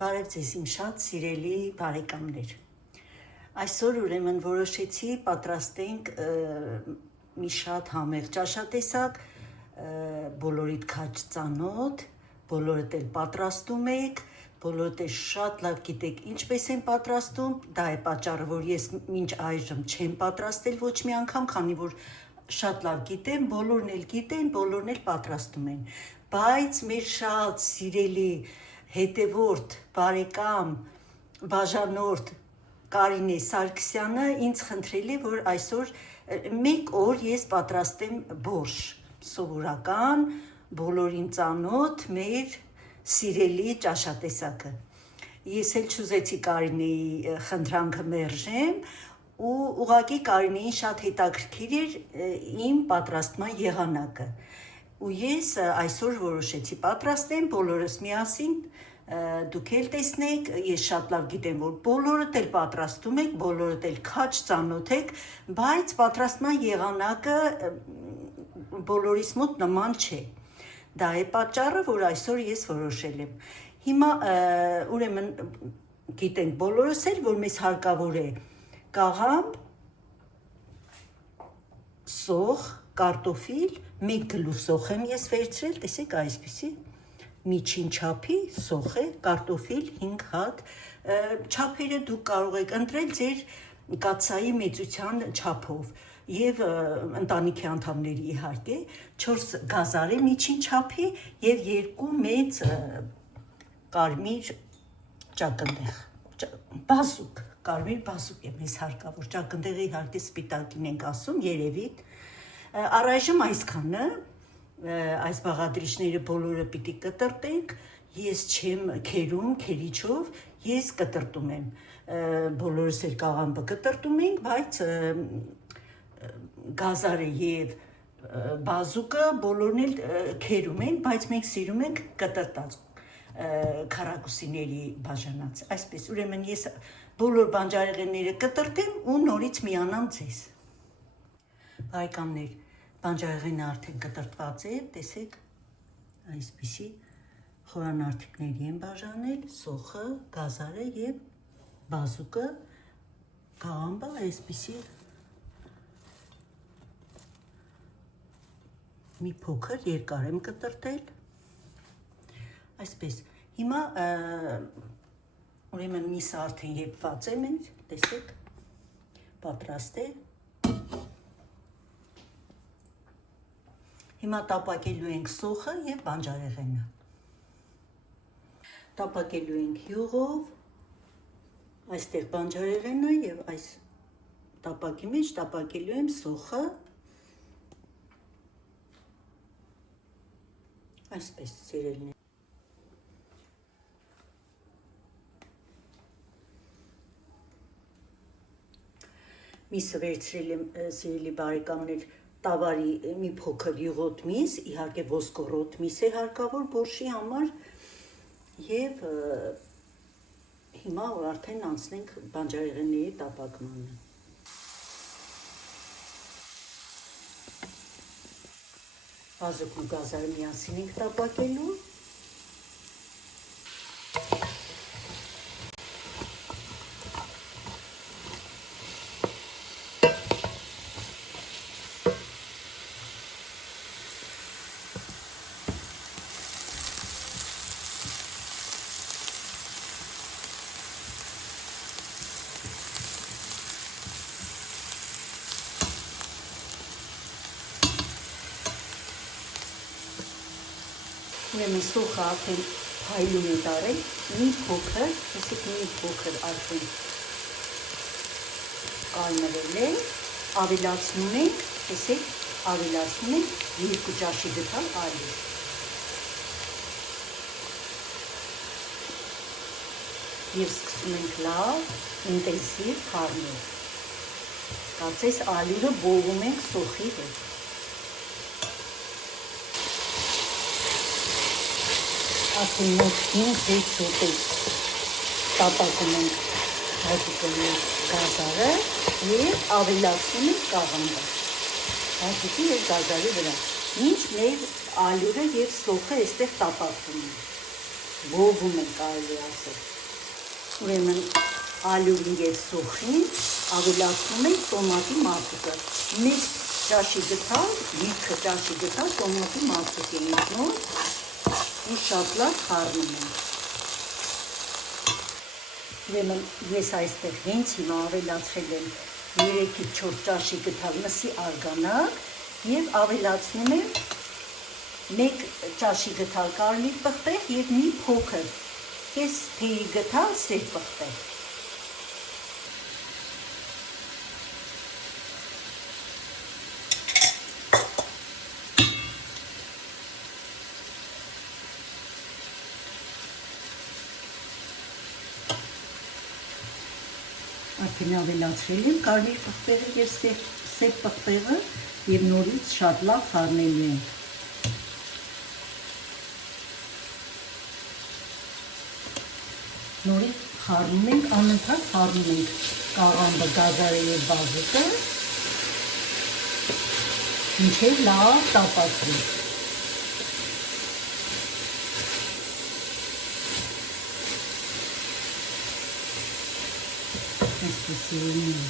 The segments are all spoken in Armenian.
Բարև ձեզ իմ շատ սիրելի բարեկամներ։ Այսօր ուրեմն որոշեցի պատրաստենք մի շատ համեղ ճաշատեսակ, բոլորիդ քաջ ծանոթ, բոլորդ էլ պատրաստում եք, բոլորդ էլ շատ լավ գիտեք ինչպես են պատրաստում, դա է պատճառը, որ ես մինչ այժմ չեմ պատրաստել ոչ մի անգամ, քանի որ շատ լավ գիտեմ, բոլորն էլ գիտեն, բոլորն էլ պատրաստում են, բայց մեր շատ սիրելի հետևորդ, բարեկամ, բաժանորդ Կարինե Սարգսյանը ինձ խնդրել է, որ այսօր մեկ օր ես պատրաստեմ բորշ, սովորական, բոլորին ծանոթ մեր սիրելի ճաշատեսակը։ Ես էլ չուզեցի Կարինեի խնդրանքը մերժեմ ու ուղղակի Կարինեին շատ հետաքրքիր էր իմ պատրաստման եղանակը։ Ու ես այսօր որոշեցի պատրաստեմ բոլորս միասին, դուք էլ տեսնեք, ես շատ լավ գիտեմ, որ բոլորդ էլ պատրաստում եք, բոլորդ էլ քաջ ծանոթ եք, բայց պատրաստման եղանակը բոլորիս մոտ նման չէ։ Դա է պատճառը, որ այսօր ես որոշել եմ։ Հիմա ուրեմն գիտենք բոլորս էլ, որ մեզ հարկավոր է կաղամբ, սոխ, կարտոֆիլ, մեկ գլուխ սոխ եմ ես վերցրել, տեսեք այսպիսի միջին չափի սոխ է, կարտոֆիլ 5 հատ, չափերը դուք կարող եք ընտրել ձեր կաթսայի մեծության չափով եւ ընտանիքի անդամների իհարկե, 4 գազար է միջին չափի եւ 2 մեծ կարմիր ճակնդեղ, բազուկ, կարմիր բազուկ է մեզ հարկավոր, ճակնդեղը իհարկե սպիտակին ենք ասում, երևի, առայժմ այսքանը, այս բաղադրիչները բոլորը պիտի կտրտենք, ես չեմ քերում քերիչով, ես կտրտում եմ, բոլորս էլ կաղամբը կտրտում ենք, բայց գազարը եւ բազուկը բոլորն էլ քերում են, բայց մենք սիրում ենք կտրտած քառակուսիների բաժանած, այսպես, ուրեմն ես բոլոր բանջարեղենները կտրտեմ ու նորից միանամ ձեզ։ Բարեկամներ, բանջարեղենը արդեն կտրտված է, տեսեք, այսպիսի խորանարդիկների են բաժանել, սոխը, գազարը եւ բազուկը, կաղամբը այսպիսի մի փոքր երկար եմ կտրտել, այսպես, հիմա ուրեմն միսը արդեն եփված է մեր, տեսեք, պատրաստ է, հիմա տապակելու ենք սոխը եւ բանջարեղենը, տապակելու ենք յուղով, այստեղ բանջարեղենը եւ այս տապակի մեջ տապակելու եմ սոխը, այսպես սիրելիներ։ Միսը վերցրել եմ սիրելի բարեկամներ տավարի մի փոքր յուղոտ միս, իհարկե ոսկորոտ միս է հարկավոր բորշի համար եւ հիմա արդեն անցնենք բանջարեղենների տապակմանը։ Բազուկն ու գազարը միասին ենք տապակելու։ Ուրեմն սոխը արդեն փայլում է դարել, մի փոքր, տեսեք մի փոքր արդեն կայմրել է, ավելացնում ենք, տեսեք, ավելացնում ենք 2 ճաշի գթալ ալի։ Եվ սկսում ենք լավ, ինտենսիվ խառնել։ Կարծես ալիվը բողում ենք սոխի հետ։ Արդեն մոտ 5-6 րոպե տապակում ենք հատուկը գազարը եւ ավելացնում ենք կաղամբը։ Հաշվի եւ գազարի վրա։ Ինչ մեր ալյուրը եւ սոխը այստեղ տապակվում են։ Ողում են կարելի ասել։ Ուրեմն ալյուրին եւ սոխին ավելացնում ենք տոմատի մածուկը։ Մեկ ճաշի գթալ, լիքը ճաշի գթալ տոմատի մածուկ է մտնում ու շատ լավ խառնում ենք։ Ուրեմն ես այստեղ հենց հիմա ավելացրել եմ 3-ից 4 ճաշի գթալ մսի արգանակ եւ ավելացնում եմ 1 ճաշի գթալ կարմիր պղպեղ եւ մի փոքր կես թեյի գթալ սև պղպեղ։ Արդեն ավելացրել եմ կարմիր պղպեղը եւ սև պղպեղը եւ նորից շատ լավ խառնելու եմ։ Նորից խառնում ենք, անընդհատ խառնում ենք կաղամբը, գազարը եւ բազուկը, մինչեւ լավ տապակվի։ Այսպեսին։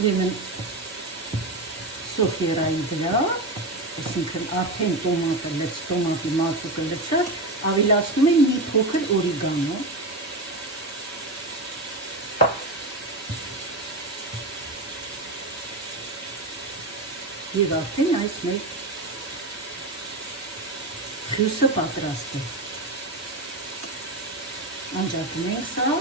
Ուրեմն սոխերային վրա, այսինքն արդեն տոմատի մածուկը լցած, ավելացնում ենք մի փոքր օրիգանո։ Եվ արդեն այս մեր խյուսը պատրաստ է։ Անջատում ենք սա։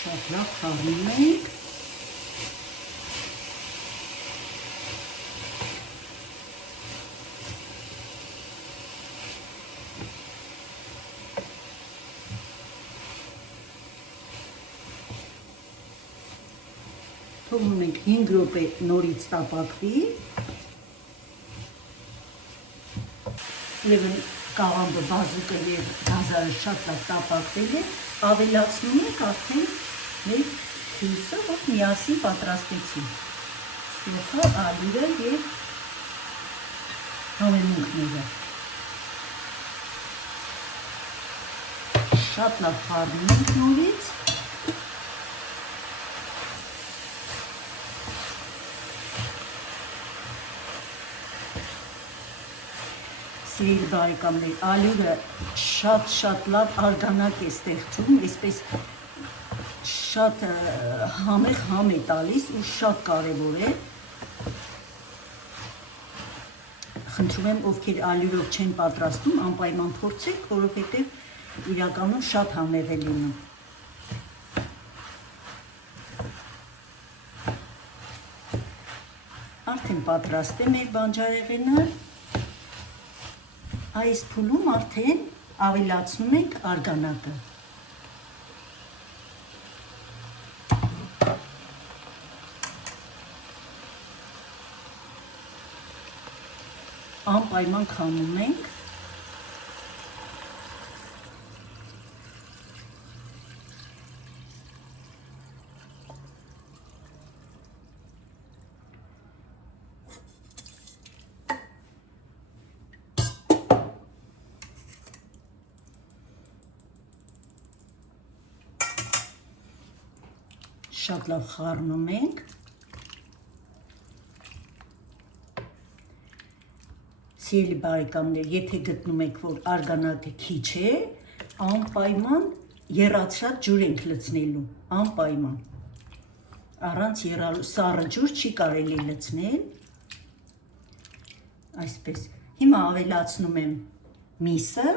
Շատ լավ խառնում ենք։ Թողնում ենք 5 րոպե նորից տապակվի։ Ուրեմն կաղամբը, բազուկը եւ գազարը շատ լավ տապակվել է, ավելացնում ենք արդեն մեր խյուսը, որ միասին պատրաստեցինք։ Սոխը, ալյուրը եւ համեմունքները։ Շատ լավ խառնում ենք նորից։ Սիրելի բարեկամներ, ալյուրը շատ լավ արգանակ է ստեղծում, այսպես շատ համեղ համ է տալիս ու շատ կարևոր է։ Խնդրում եմ, ովքեր ալյուրով չեն պատրաստում, անպայման փորձեք, որովհետև իրականում շատ համեղ է լինում։ Արդեն պատրաստ է մեր բանջարեղենը։ Այս փուլում արդեն ավելացնում ենք արգանակը։ Անպայման քամում ենք։ Շատ լավ խառնում ենք։ Սիրելի բարեկամներ, եթե գտնում եք, որ արգանակը քիչ է, անպայման եռացրած ջուր ենք լցնելու, անպայման։ Առանց եռալու սառը ջուր չի կարելի լցնել։ Այսպես։ Հիմա ավելացնում եմ միսը։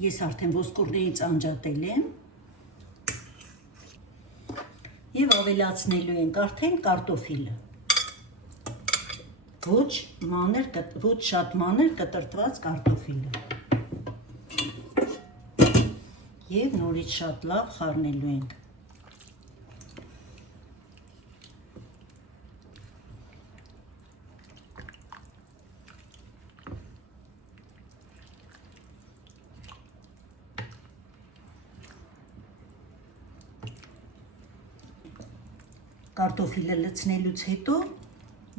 ես արդեն ոսկորներից անջատել եմ և ավելացնելու ենք արդեն կարտոֆիլը, ոչ շատ մանր կտրտված կարտոֆիլը և նորից շատ լավ խառնելու ենք։ Կարտոֆիլը լցնելուց հետո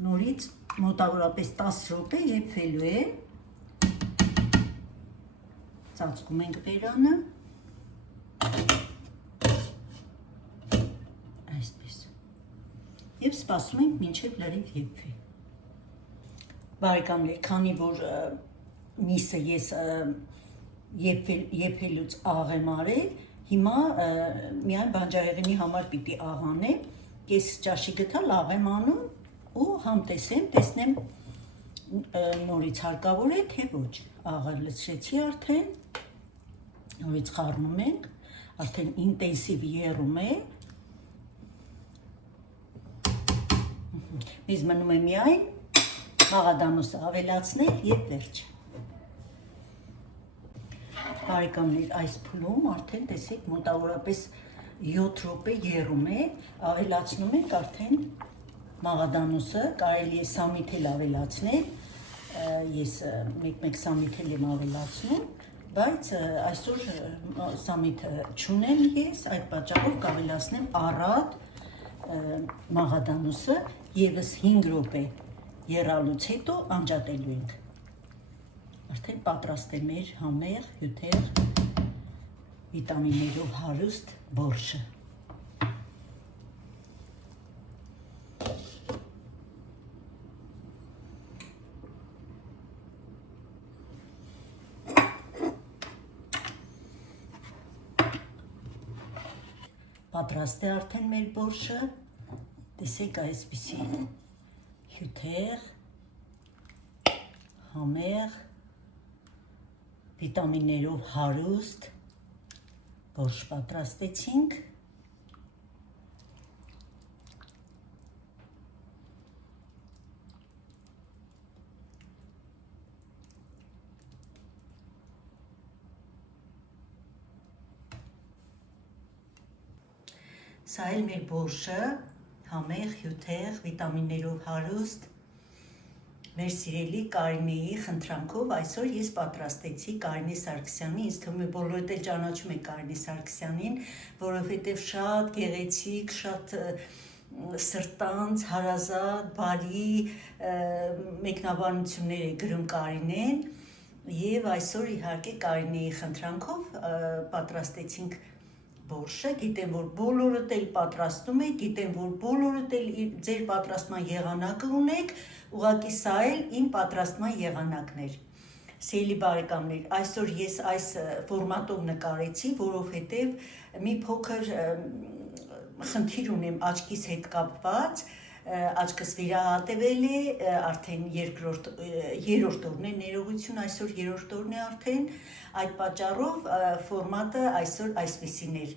նորից մոտավորապես 10 րոպե եփվելու է, ծածկում ենք բերանը, այսպես, և սպասում ենք մինչև լրիվ եփվի։ Բարեկամներ, քանի որ միսը ես եփելուց աղ եմ արել, հիմա միայն բանջարեղենի համար պիտի աղ անեմ, կես ճաշի գթալ աղ եմ անում ու համ տեսնեմ նորից հարկավոր է, թե ոչ, աղը լցրեցի արդեն, նորից խառնում ենք, արդեն ինտենսիվ եռում է, մեզ մնում է միայն մաղադանոսը ավելացնել և վերջ։ Բարեկամներ, այս փուլում արդեն տեսեք մոտավորապես 7 րոպե եռում է, ավելացնում ենք արդեն մաղադանոսը, կարելի է սամիթ էլ ավելացնել, ես մեկ սամիթ էլ եմ ավելացնում, բայց այսօր սամիթը չունեմ ես, այդ պատճառով կավելացնեմ առատ մաղադանոսը, ևս 5 րոպե եռալուց հետո անջատելու ենք։ Արդեն պատրաստ է մեր համեղ, հյութեղ, վիտամիններով հարուստ բորշը։ Պատրաստ է արդեն մեր բորշը, տեսեք այսպիսի հյութեղ, համեղ, վիտամիններով հարուստ բորշ պատրաստեցինք։ Սա էլ մեր բորշը, համեղ, հյութեղ, վիտամիններով հարուստ, մեր սիրելի Կարինեի խնդրանքով այսօր ես պատրաստեցի Կարինե Սարգսյանի, ինձ թվում է բոլորդ էլ ճանաչում եք Կարինե Սարգսյանին, որովհետև շատ գեղեցիկ, շատ սրտանց, հարազատ, բարի մեկնաբանություններ է գրում Կարինեն, և այսօր իհարկե Կարինեի խնդրանքով պատրաստեցինք բորշը, գիտեմ, որ բոլորդ էլ պատրաստում եք, գիտեմ, որ բոլորդ էլ ձեր պատրաստման եղանակը ունեք, ուղղակի սա էլ իմ պատրաստման եղանակներ։ Սիրելի բարեկամներ, այսօր ես այս ֆորմատով նկարեցի, որովհետև մի փոքր խնդիր ունեմ աչքիս հետ կապված, աչքս վիրահատվել է, արդեն երրորդ օրն է, ներողություն, այսօր երրորդ օրն է արդեն, այդ պատճառով ֆորմատը այսօր այսպիսին էր։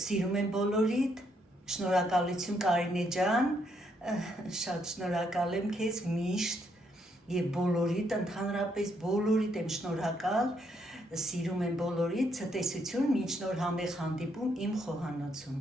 Սիրում եմ բոլորիդ, շնորհակալություն Կարինե ջան, շատ շնորհակալ եմ քեզ միշտ և բոլորիդ, ընդհանրապես բոլորիդ եմ շնորհակալ, սիրում եմ բոլորիդ, ցտեսություն, մինչ նոր համեղ հանդիպում իմ խոհանոցում։